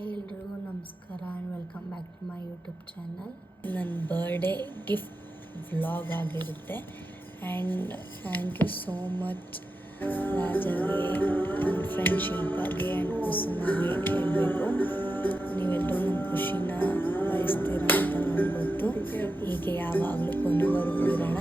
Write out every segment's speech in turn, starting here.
ಎಲ್ರಿಗೂ ನಮಸ್ಕಾರ and welcome back to my YouTube channel. ನನ್ನ ಬರ್ಡೇ ಗಿಫ್ಟ್ ವ್ಲಾಗ್ ಆಗಿರುತ್ತೆ and thank you so much ರಾಜಾಗೆ ನನ್ನ ಫ್ರೆಂಡ್ ಶಿಲ್ಪಾಗೆ ಆ್ಯಂಡ್ ಕುಸುಮಾಗೆ ಹೇಳಬೇಕು. ನೀವೆಲ್ಲರೂ ನಮ್ಮ ಖುಷಿನ ಬಯಸ್ತೀರ ಅಂತ ನನಗೆ ಗೊತ್ತು. ಹೀಗೆ ಯಾವಾಗಲೂ ಕೊನೆವರೆಗೂ ಇರೋಣ.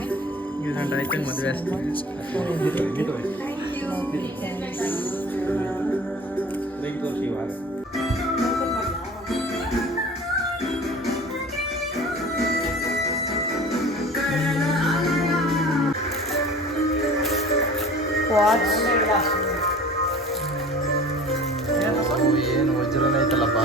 ಏನು ವಜ್ರನ ಐತಲ್ಲಪ್ಪ.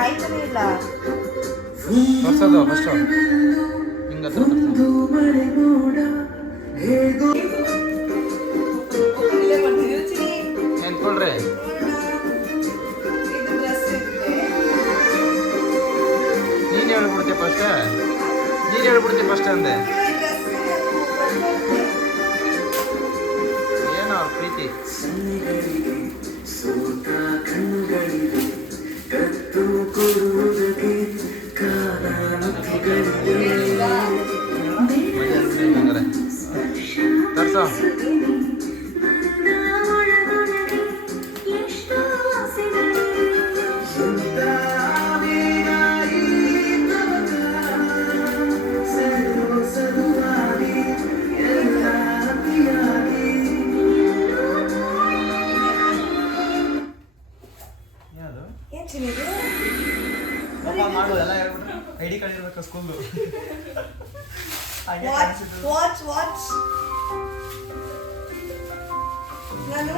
ಆಯ್ತಾನೆ ಇಲ್ಲ ತೋರ್ಸೋದು ಫಸ್ಟು ಹಿಂಗೆ ಹತ್ರ ಎಂತ್ಕೊಳ್ರಿ. ನೀನು ಹೇಳ್ಬಿಡ್ತೀಯ ಫಸ್ಟ್, ನೀನು ಹೇಳ್ಬಿಡ್ತೀಯ ಫಸ್ಟ್ ಅಂದೆ. ಏನೋ ಅವ್ರ ಪ್ರೀತಿ. ತರ್ಸೋ ಮಾಡು ಎಲ್ಲ ಹೇಳ್ಬಿಟ್ರೆ ಐಡಿ ಕಾರ್ಡ್ ಇರ್ಬೇಕು ಸ್ಕೂಲ್ದು. ವಾಚ್ ವಾಚ್ ನಾನು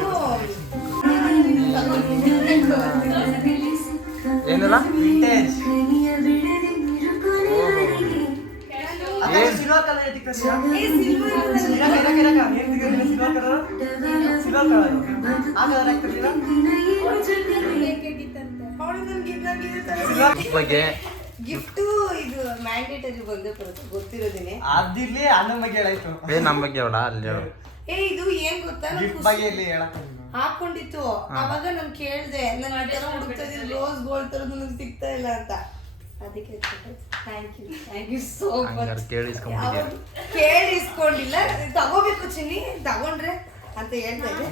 ಏನಿಲ್ಲ ವಿಂಟೇಜ್ ಸಿಲ್ವರ್ ಕಲರ್ ಸಿಲ್ವರ್ ಬಗ್ಗೆ ಗಿಫ್ಟ್ ಇದು ಮ್ಯಾಂಡೇಟರಿ ಬಂದೇ ಬರುತ್ತೆ, ಗೊತ್ತಿರೋದೇನೆ. ಅದಿರ್ಲಿ ಅನ್ನ ಬಗ್ಗೆ ಹೇಳಾಯ್ತು. ನಮ್ಮ ಬಗ್ಗೆ ಹೇಳ ಅಲ್ಲಿ ಹೇಳು. ಇದು ಏನ್ ಗೊತ್ತಾ, ಗಿಫ್ಟ್ ಬಗ್ಗೆ ಇಲ್ಲಿ ಹೇಳಕ್ ಹಾಕೊಂಡಿತ್ತು. ಅವಾಗ ನಾನು ಕೇಳ್ದೆ, ನಾನು ಅದೆಲ್ಲ ಹುಡುಕ್ತಾ ಇದ್ದೀನಿ, ರೋಸ್ ಗೋಲ್ಡ್ ತರದ್ದು ನನಗೆ ಸಿಗ್ತಾ ಇಲ್ಲ ಅಂತ. ಅದಕ್ಕೆ ಥ್ಯಾಂಕ್ ಯು ಸೋ ಮಚ್. ಕೇಳಿಸ್ಕೊಂಡಿಲ್ಲ, ತಗೋಬೇಕು ಚಿನ್ನಿ, ತಗೊಂಡ್ರೆ ಅಂತ ಹೇಳ್ತಾ ಇದ್ದೆ.